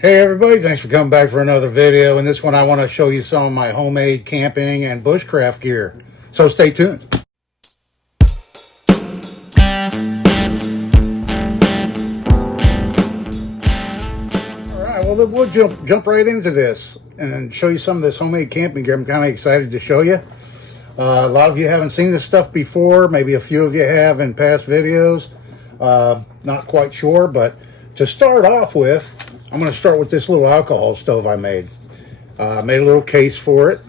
Hey everybody, thanks for coming back for another video. In this one I want to show you some of my homemade camping and bushcraft gear. So stay tuned. Alright, well then we'll jump right into this and show you some of this homemade camping gear. I'm kind of excited to show you. A lot of you haven't seen this stuff before. Maybe a few of you have in past videos. Not quite sure, but to start off with, I'm going to start with this little alcohol stove I made. I made a little case for it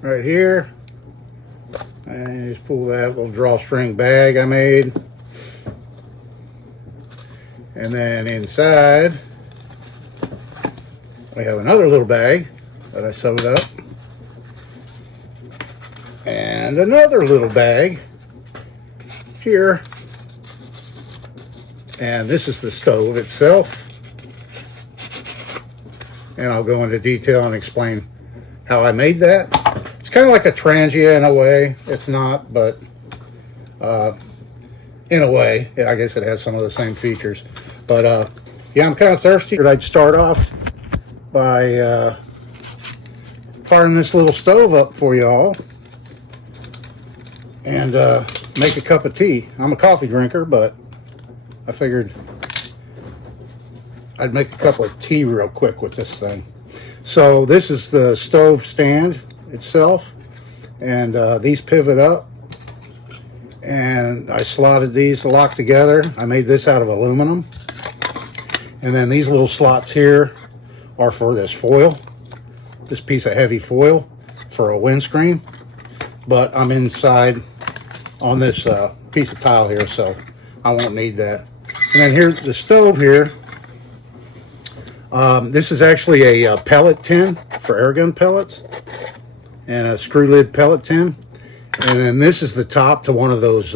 right here. And just pull that little drawstring bag I made. And then inside, we have another little bag that I sewed up. And another little bag here. And this is the stove itself. And I'll go into detail and explain how I made that. It's kind of like a Trangia in a way. It's not, but in a way, I guess it has some of the same features. But yeah, I'm kind of thirsty. I'd start off by firing this little stove up for y'all and make a cup of tea. I'm a coffee drinker, but I figured I'd make a cup of tea real quick with this thing. So this is the stove stand itself, and these pivot up, and I slotted these to lock together. I made this out of aluminum, and then these little slots here are for this foil, this piece of heavy foil for a windscreen, but I'm inside on this piece of tile here, so I won't need that. And then here's the stove here. This is actually a pellet tin for air gun pellets, and a screw lid pellet tin. And then this is the top to one of those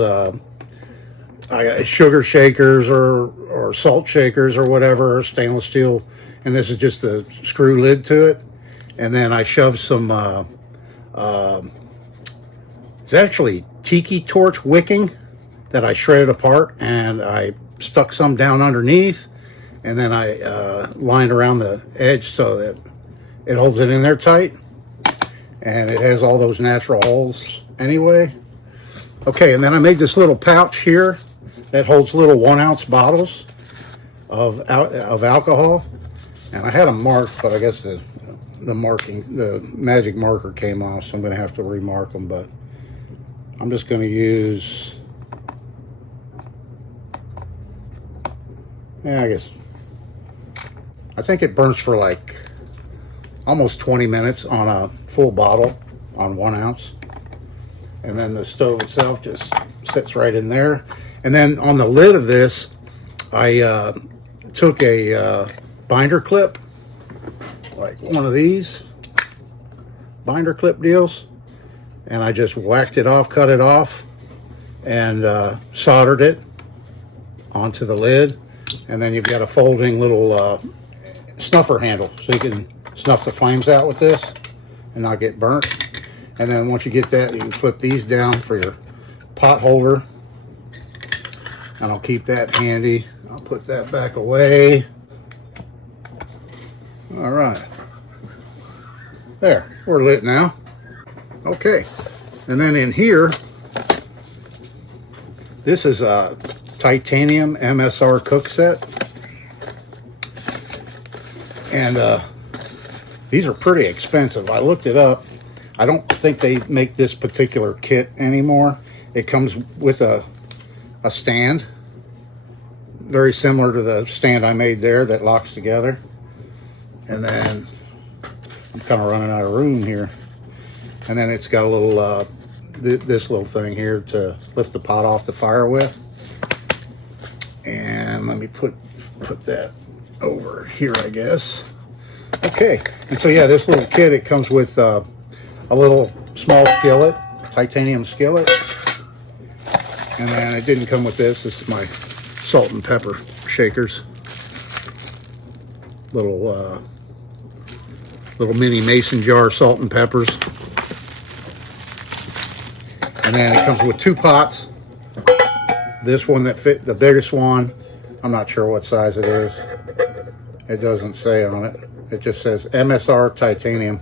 sugar shakers or salt shakers or whatever, stainless steel. And this is just the screw lid to it. And then I shoved some, it's actually tiki torch wicking that I shredded apart, and I stuck some down underneath. And then I lined around the edge so that it holds it in there tight. And it has all those natural holes anyway. Okay, and then I made this little pouch here that holds little 1 ounce bottles of alcohol. And I had them marked, but I guess the magic marker came off, so I'm going to have to remark them. But I'm just going to use, yeah, I think it burns for like almost 20 minutes on a full bottle on 1 ounce. And then the stove itself just sits right in there. And then on the lid of this, I took a binder clip, like one of these binder clip deals, and I just whacked it off, cut it off, and soldered it onto the lid. And then you've got a folding little snuffer handle, so you can snuff the flames out with this and not get burnt. And then once you get that, you can flip these down for your pot holder, and I'll keep that handy. I'll put that back away. All right, there, we're lit now. Okay, and then in here, this is a titanium MSR cook set. And these are pretty expensive. I looked it up. I don't think they make this particular kit anymore. It comes with a stand, very similar to the stand I made there that locks together. And then I'm kind of running out of room here. And then it's got a little, this little thing here to lift the pot off the fire with. And let me put that over here, I guess. Okay, and so yeah, this little kit, it comes with a little small skillet, titanium skillet. And then it didn't come with this. This is my salt and pepper shakers. Little mini mason jar salt and peppers. And then it comes with 2 pots. This one that fit, the biggest one, I'm not sure what size it is. It doesn't say on it. It just says MSR titanium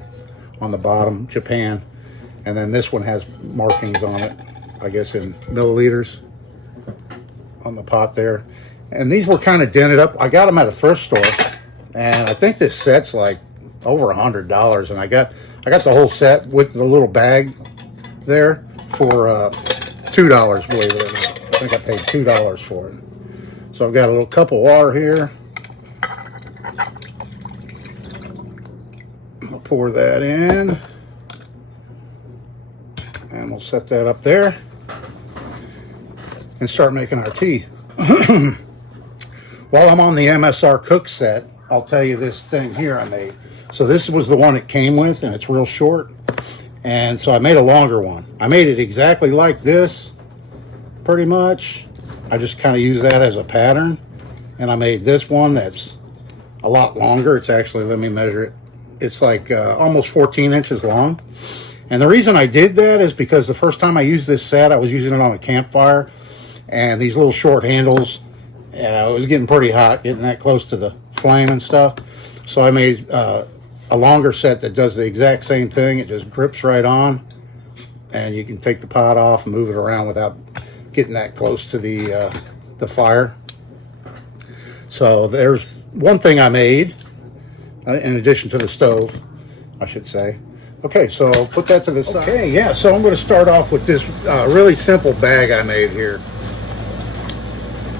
on the bottom, Japan. And then this one has markings on it, I guess in milliliters on the pot there. And these were kind of dented up. I got them at a thrift store, and I think this set's like over $100. And I got the whole set with the little bag there for $2, believe it or not. I think I paid $2 for it. So I've got a little cup of water here. I'll pour that in, and we'll set that up there and start making our tea. While I'm on the MSR cook set, I'll tell you this thing here I made. So this was the one it came with, and it's real short. And so I made a longer one. I made it exactly like this, pretty much. I just kind of use that as a pattern. And I made this one that's a lot longer. It's actually, let me measure it. It's like almost 14 inches long. And the reason I did that is because the first time I used this set, I was using it on a campfire. And these little short handles, it was getting pretty hot, getting that close to the flame and stuff. So I made a longer set that does the exact same thing. It just grips right on, and you can take the pot off and move it around without getting that close to the fire. So there's one thing I made in addition to the stove, I should say. Okay, so I'll put that to the side. Okay, yeah, so I'm going to start off with this really simple bag I made here.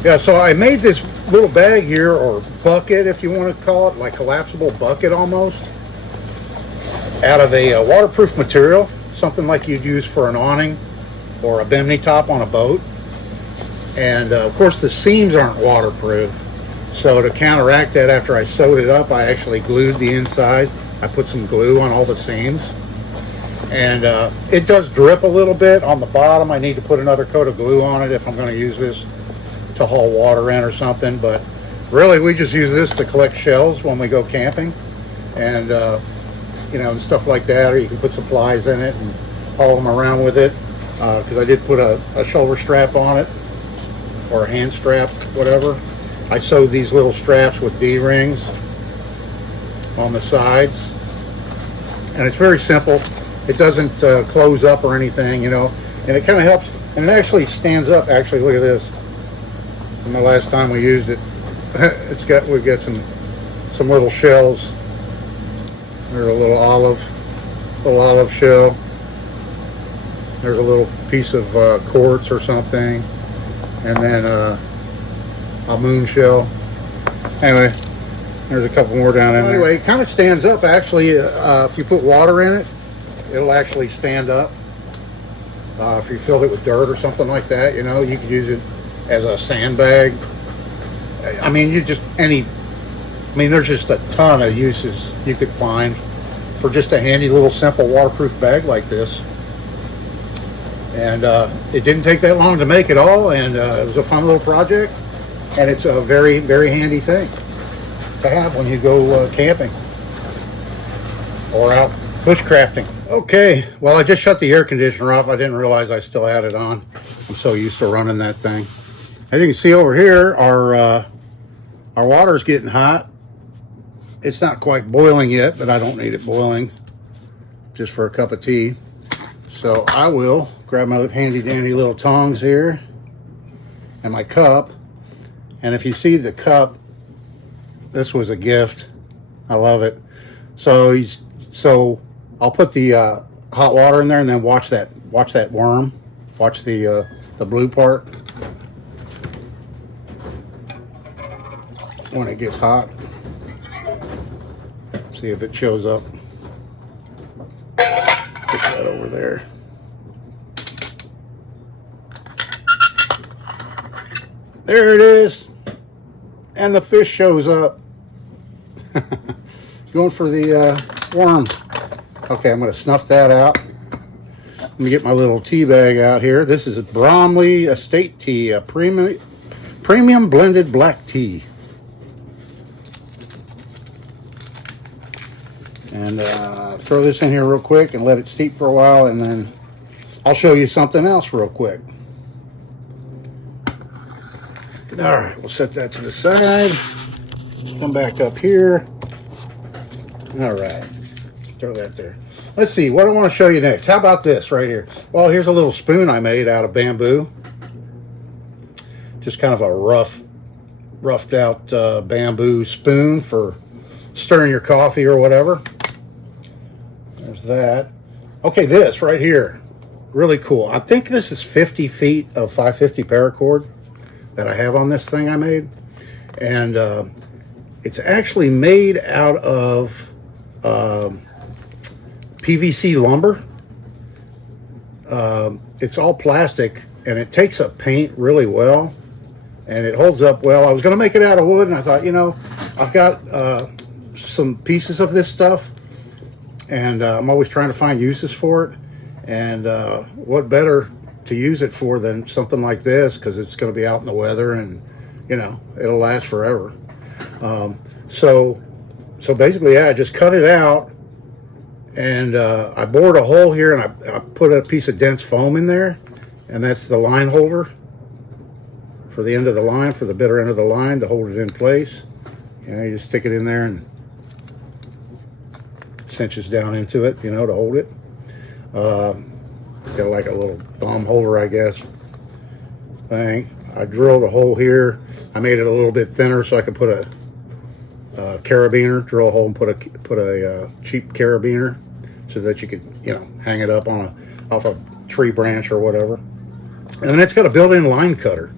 Yeah, so I made this little bag here, or bucket if you want to call it, like collapsible bucket almost, out of a waterproof material, something like you'd use for an awning or a bimini top on a boat. And of course the seams aren't waterproof, so to counteract that, after I sewed it up, I actually glued the inside. I put some glue on all the seams, and it does drip a little bit on the bottom. I need to put another coat of glue on it if I'm going to use this to haul water in or something, but really we just use this to collect shells when we go camping, and you know, and stuff like that. Or you can put supplies in it and haul them around with it, because I did put a shoulder strap on it, or a hand strap, whatever. I sewed these little straps with D-rings on the sides, and it's very simple. It doesn't close up or anything, you know, and it kind of helps, and it actually stands up. Actually, look at this. From the last time we used it, we've got some little shells. There's a little olive shell. There's a little piece of quartz or something, and then a moon shell. Anyway, there's a couple more down in there. Anyway, it kind of stands up. Actually, if you put water in it, it'll actually stand up. If you filled it with dirt or something like that, you know, you could use it as a sandbag. I mean, there's just a ton of uses you could find for just a handy little simple waterproof bag like this. And it didn't take that long to make it all, and it was a fun little project, and it's a very, very handy thing to have when you go camping or out bushcrafting. Okay, well, I just shut the air conditioner off. I didn't realize I still had it on. I'm so used to running that thing. As you can see over here, our water's getting hot. It's not quite boiling yet, but I don't need it boiling, just for a cup of tea. So I will grab my handy dandy little tongs here and my cup. And if you see the cup, this was a gift. I love it. So I'll put the hot water in there, and then watch that worm. Watch the blue part when it gets hot. See if it shows up. Put that over there. There it is, and the fish shows up. Going for the worm. Okay, I'm going to snuff that out. Let me get my little tea bag out here. This is a Bromley Estate Tea, a premium blended black tea. And throw this in here real quick and let it steep for a while, and then I'll show you something else real quick. All right, we'll set that to the side. come back up here. All right, throw that there. Let's see, what I want to show you next. How about this right here? Well, here's a little spoon I made out of bamboo. Just kind of a roughed out bamboo spoon for stirring your coffee or whatever. There's that. Okay, this right here, really cool. I think this is 50 feet of 550 paracord that I have on this thing I made. And it's actually made out of PVC lumber. It's all plastic, and it takes up paint really well, and it holds up well. I was going to make it out of wood, and I thought, you know, I've got some pieces of this stuff, and I'm always trying to find uses for it. And what better to use it for than something like this, because it's going to be out in the weather, and you know, it'll last forever. So basically, yeah, I just cut it out, and I bored a hole here, and I put a piece of dense foam in there, and that's the line holder for the end of the line, for the bitter end of the line, to hold it in place. You know, you just stick it in there and cinches down into it, you know, to hold it. Got like a little thumb holder, I guess, thing. I drilled a hole here. I made it a little bit thinner so I could put a carabiner, drill a hole and put a cheap carabiner so that you could, you know, hang it up on off a tree branch or whatever. And then it's got a built-in line cutter.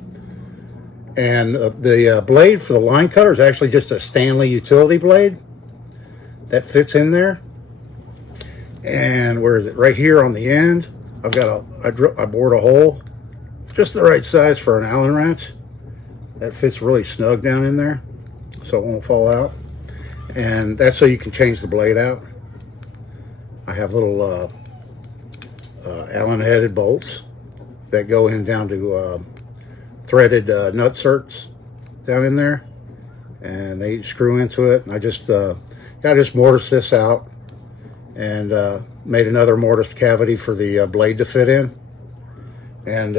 And the blade for the line cutter is actually just a Stanley utility blade that fits in there. And where is it? Right here on the end, I've got I bored a hole just the right size for an Allen wrench that fits really snug down in there, so it won't fall out. And that's so you can change the blade out. I have little Allen headed bolts that go in down to threaded nut certs down in there, and they screw into it. And I just mortised this out and made another mortise cavity for the blade to fit in. And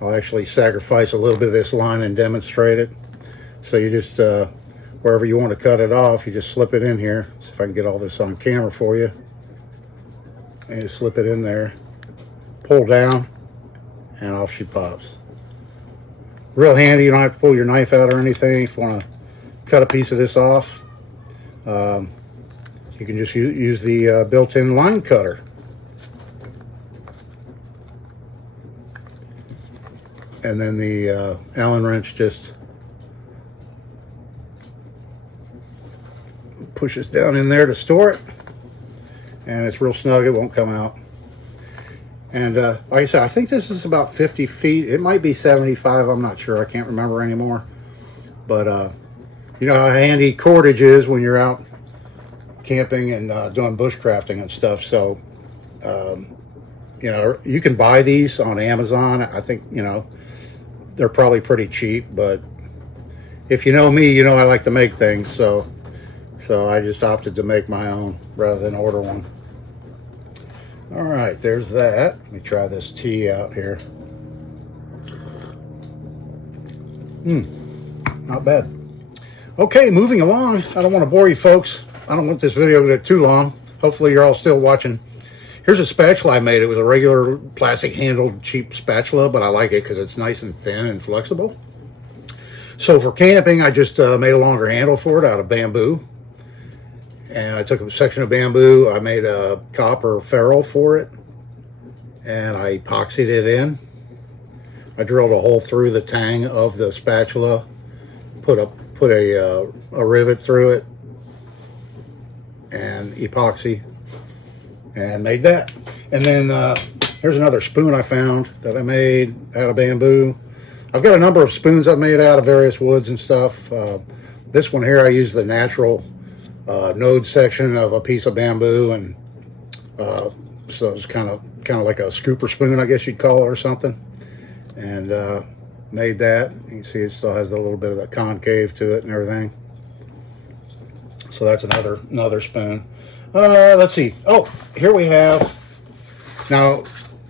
I'll actually sacrifice a little bit of this line and demonstrate it. So you just, wherever you want to cut it off, you just slip it in here. See if I can get all this on camera for you. And you slip it in there, pull down, and off she pops. Real handy, you don't have to pull your knife out or anything. If you want to cut a piece of this off, you can just use the built-in line cutter. And then the Allen wrench just pushes down in there to store it. And it's real snug, it won't come out. And like I said, I think this is about 50 feet. It might be 75, I'm not sure. I can't remember anymore. But you know how handy cordage is when you're out camping and doing bushcrafting and stuff. So you know, you can buy these on Amazon. I think, you know, they're probably pretty cheap, but if you know me, you know I like to make things, so I just opted to make my own rather than order one. All right, there's that. Let me try this tea out here. Not bad. Okay, moving along. I don't want to bore you folks. I don't want this video to get too long. Hopefully you're all still watching. Here's a spatula I made. It was a regular plastic handled cheap spatula, but I like it because it's nice and thin and flexible. So for camping, I just made a longer handle for it out of bamboo. And I took a section of bamboo. I made a copper ferrule for it, and I epoxied it in. I drilled a hole through the tang of the spatula, put a rivet through it, and epoxy, and made that. And then here's another spoon I found that I made out of bamboo. I've got a number of spoons I've made out of various woods and stuff. This one here, I used the natural node section of a piece of bamboo, and so it's kind of like a scooper spoon, I guess you'd call it, or something. And made that. You can see it still has a little bit of the concave to it and everything. So that's another spoon. Let's see. Oh, here we have. Now,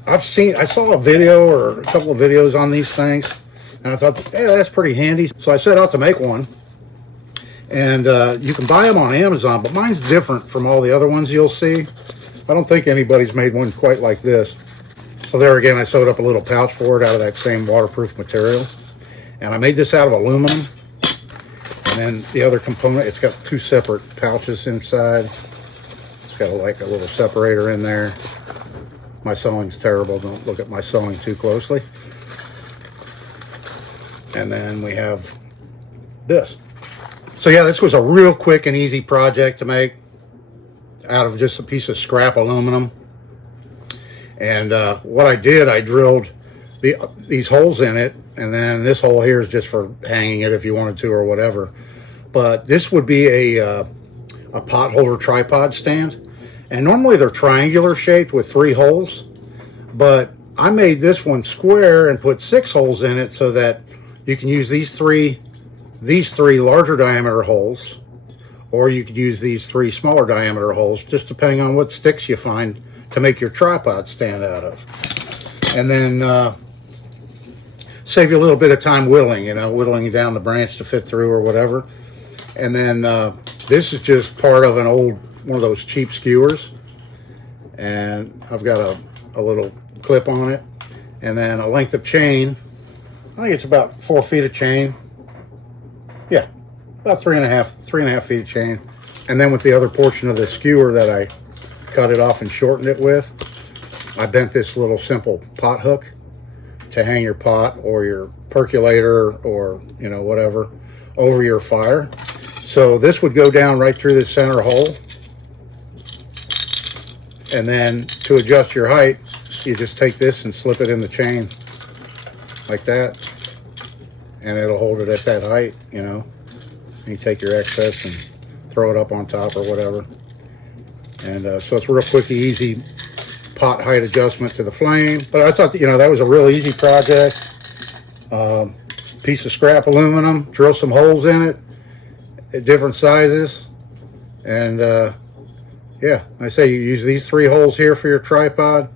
I saw a video or a couple of videos on these things, and I thought, hey, that's pretty handy. So I set out to make one. And you can buy them on Amazon, but mine's different from all the other ones you'll see. I don't think anybody's made one quite like this. So there again, I sewed up a little pouch for it out of that same waterproof material. And I made this out of aluminum. And then the other component, it's got 2 separate pouches inside. It's got like a little separator in there. My sewing's terrible. Don't look at my sewing too closely. And then we have this. So yeah, this was a real quick and easy project to make out of just a piece of scrap aluminum. And what I did, I drilled these holes in it, and then this hole here is just for hanging it if you wanted to or whatever. But this would be a pot holder tripod stand. And normally they're triangular shaped with 3 holes, but I made this one square and put 6 holes in it so that you can use these three larger diameter holes, or you could use these 3 smaller diameter holes, just depending on what sticks you find to make your tripod stand out of. And then save you a little bit of time whittling, whittling down the branch to fit through or whatever. And then this is just part of one of those cheap skewers, and I've got a little clip on it, and then a length of chain. I think it's about 4 feet of chain. Yeah, about three and a half feet of chain. And then with the other portion of the skewer that I cut it off and shortened it with, I bent this little simple pot hook to hang your pot or your percolator or whatever over your fire. So this would go down right through the center hole. And then to adjust your height, you just take this and slip it in the chain like that, and it'll hold it at that height, You take your excess and throw it up on top or whatever. And so it's a real quick, easy pot height adjustment to the flame. But I thought, that was a real easy project. Piece of scrap aluminum, drill some holes in it at different sizes. And yeah, I say you use these 3 holes here for your tripod,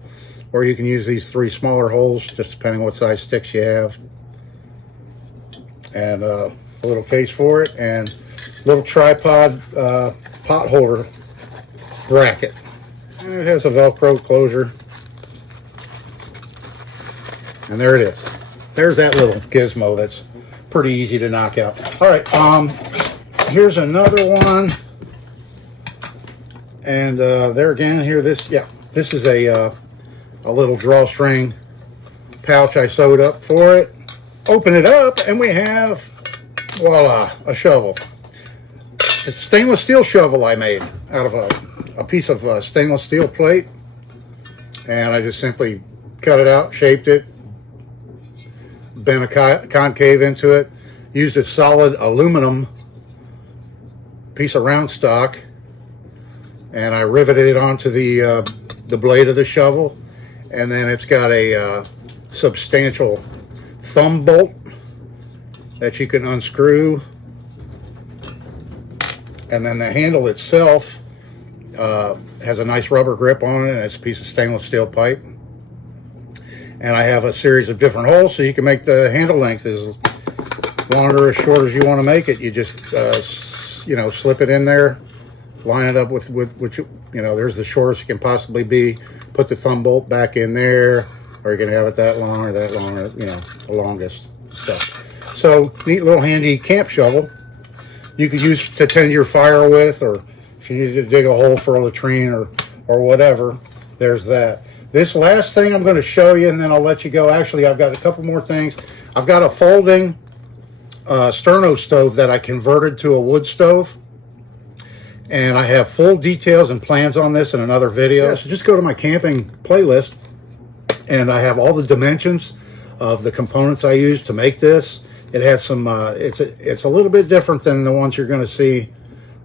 or you can use these 3 smaller holes, just depending what size sticks you have. And a little case for it, and little tripod pot holder bracket. And it has a Velcro closure. And there it is. There's that little gizmo that's pretty easy to knock out. All right, here's another one. And there again, this is a little drawstring pouch I sewed up for it. Open it up, and we have, voila, a shovel. It's a stainless steel shovel I made out of a piece of stainless steel plate. And I just simply cut it out, shaped it, bent a concave into it, used a solid aluminum piece of round stock, and I riveted it onto the blade of the shovel. And then it's got a substantial thumb bolt that you can unscrew. And then the handle itself has a nice rubber grip on it, and it's a piece of stainless steel pipe. And I have a series of different holes, so you can make the handle length as long or as short as you want to make it. You just, slip it in there, line it up with which, there's the shortest it can possibly be. Put the thumb bolt back in there, or you can have it that long or that long, or, the longest stuff. So, neat little handy camp shovel. You could use to tend your fire with, or if you need to dig a hole for a latrine or whatever, there's that. This last thing I'm going to show you, and then I'll let you go. Actually, I've got a couple more things. I've got a folding Sterno stove that I converted to a wood stove. And I have full details and plans on this in another video. So just go to my camping playlist, and I have all the dimensions of the components I used to make this. It has some, it's a little bit different than the ones you're going to see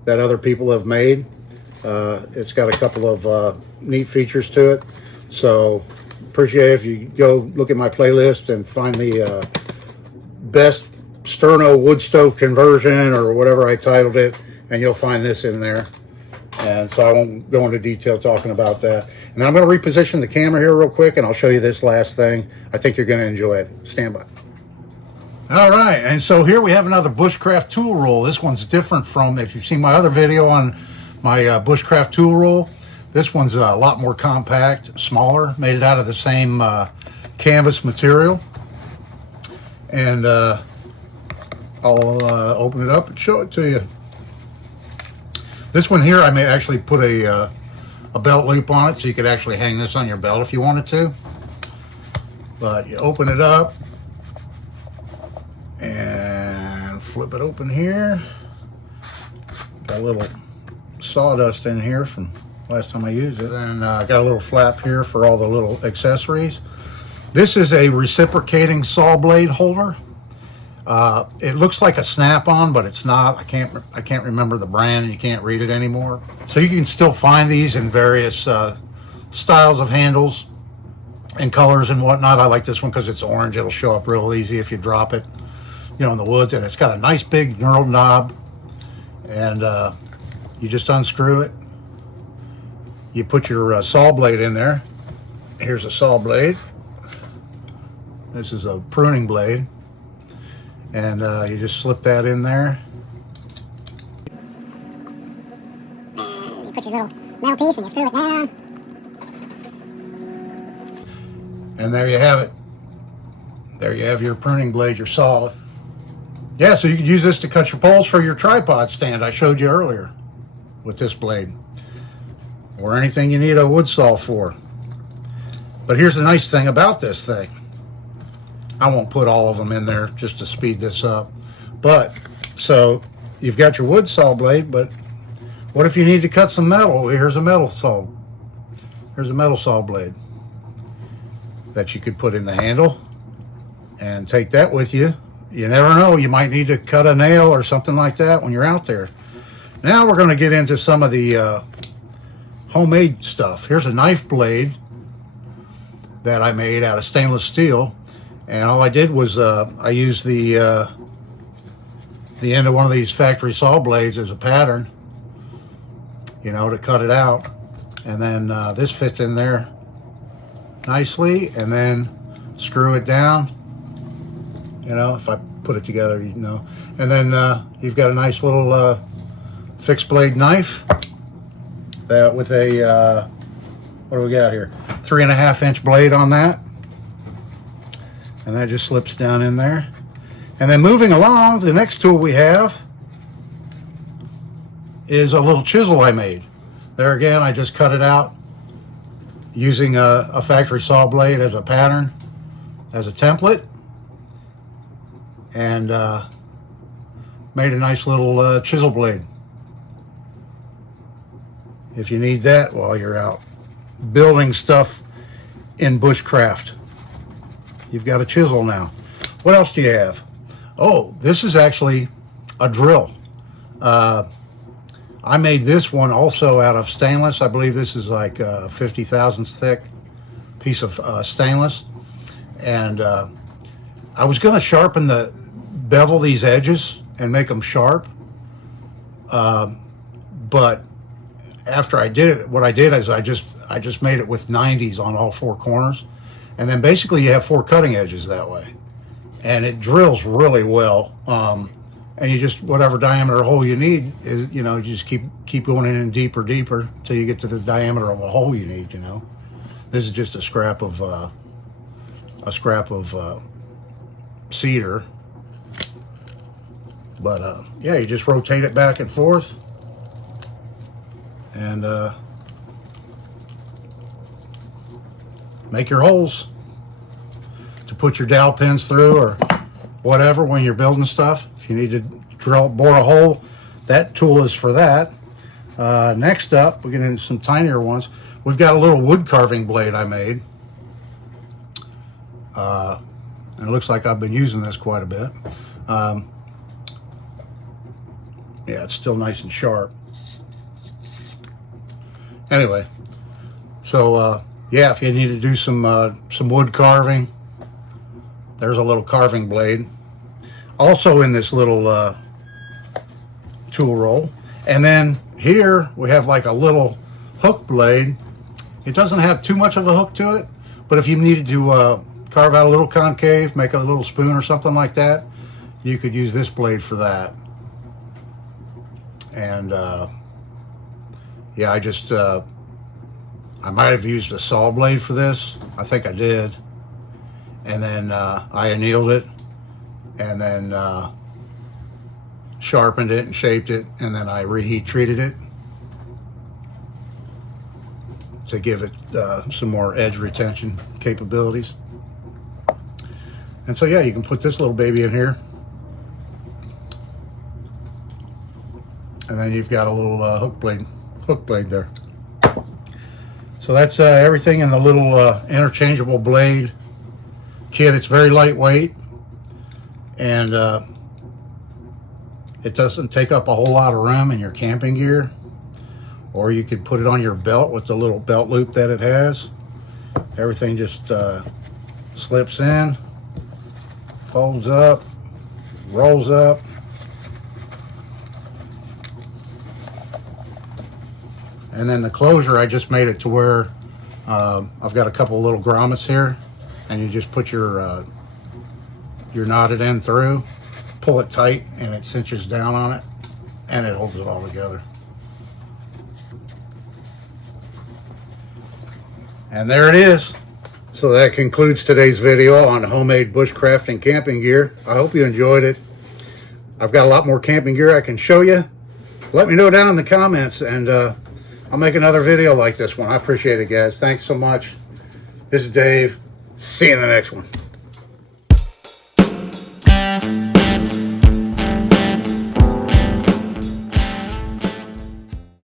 that other people have made. It's got a couple of neat features to it. So appreciate it if you go look at my playlist and find the best Sterno wood stove conversion or whatever I titled it, and you'll find this in there. And so I won't go into detail talking about that. And I'm going to reposition the camera here real quick, and I'll show you this last thing. I think you're going to enjoy it. Stand by. All right, and so here we have another Bushcraft tool roll. This one's different from, if you've seen my other video on my Bushcraft tool roll, this one's a lot more compact, smaller, made it out of the same canvas material. And I'll open it up and show it to you. This one here, I may actually put a belt loop on it so you could actually hang this on your belt if you wanted to. But you open it up and flip it open here. Got a little sawdust in here from last time I used it. And got a little flap here for all the little accessories. This is a reciprocating saw blade holder. It looks like a snap-on, but it's not. I can't remember the brand, and you can't read it anymore. So you can still find these in various styles of handles and colors and whatnot. I like this one because it's orange. It'll show up real easy if you drop it, you know, in the woods. And it's got a nice big knurled knob, and you just unscrew it. You put your saw blade in there. Here's a saw blade. This is a pruning blade. And you just slip that in there. You put your little metal piece and you screw it down. And there you have it. There you have your pruning blade, your saw. Yeah, so you could use this to cut your poles for your tripod stand I showed you earlier with this blade. Or anything you need a wood saw for. But here's the nice thing about this thing. I won't put all of them in there just to speed this up. But, so, you've got your wood saw blade, but what if you need to cut some metal? Here's a metal saw. Here's a metal saw blade that you could put in the handle and take that with you. You never know, you might need to cut a nail or something like that when you're out there. Now we're going to get into some of the homemade stuff. Here's a knife blade that I made out of stainless steel. And all I did was I used the end of one of these factory saw blades as a pattern, you know, to cut it out. And then this fits in there nicely, and then screw it down, you know, if I put it together, you know. And then you've got a nice little fixed blade knife that with a, what do we got here? 3.5-inch blade on that. And that just slips down in there. And then moving along, the next tool we have is a little chisel I made. There again, I just cut it out using a factory saw blade as a pattern, as a template. And made a nice little chisel blade. If you need that while you're out building stuff in bushcraft. You've got a chisel now. What else do you have? Oh, this is actually a drill. I made this one also out of stainless. I believe this is like a 50 thousandths thick piece of stainless. And I was going to bevel these edges and make them sharp. But after I did it, what I did is I just made it with 90s on all four corners. And then basically you have 4 cutting edges that way. And it drills really well. And you just, whatever diameter hole you need, is, you know, you just keep going in deeper till you get to the diameter of a hole you need, you know. This is just a scrap of cedar. But yeah, you just rotate it back and forth. And make your holes to put your dowel pins through or whatever when you're building stuff. If you need to bore a hole, that tool is for that. Next up, we get into some tinier ones. We've got a little wood carving blade I made. And it looks like I've been using this quite a bit. Yeah, it's still nice and sharp. Anyway, so yeah, if you need to do some wood carving, there's a little carving blade. Also in this little tool roll. And then here we have like a little hook blade. It doesn't have too much of a hook to it, but if you needed to carve out a little concave, make a little spoon or something like that, you could use this blade for that. And yeah, I might have used a saw blade for this. I think I did. And then I annealed it, and then sharpened it and shaped it, and then I reheat treated it to give it some more edge retention capabilities. And so yeah, you can put this little baby in here, and then you've got a little hook blade there. So that's everything in the little interchangeable blade kit. It's very lightweight, and it doesn't take up a whole lot of room in your camping gear, or you could put it on your belt with the little belt loop that it has. Everything just slips in, folds up, rolls up. And then the closure, I just made it to where I've got a couple little grommets here, and you just put your knotted end through, pull it tight, and it cinches down on it, and it holds it all together. And there it is. So that concludes today's video on homemade bushcraft and camping gear. I hope you enjoyed it. I've got a lot more camping gear I can show you. Let me know down in the comments, and I'll make another video like this one. I appreciate it, guys. Thanks so much. This is Dave. See you in the next one.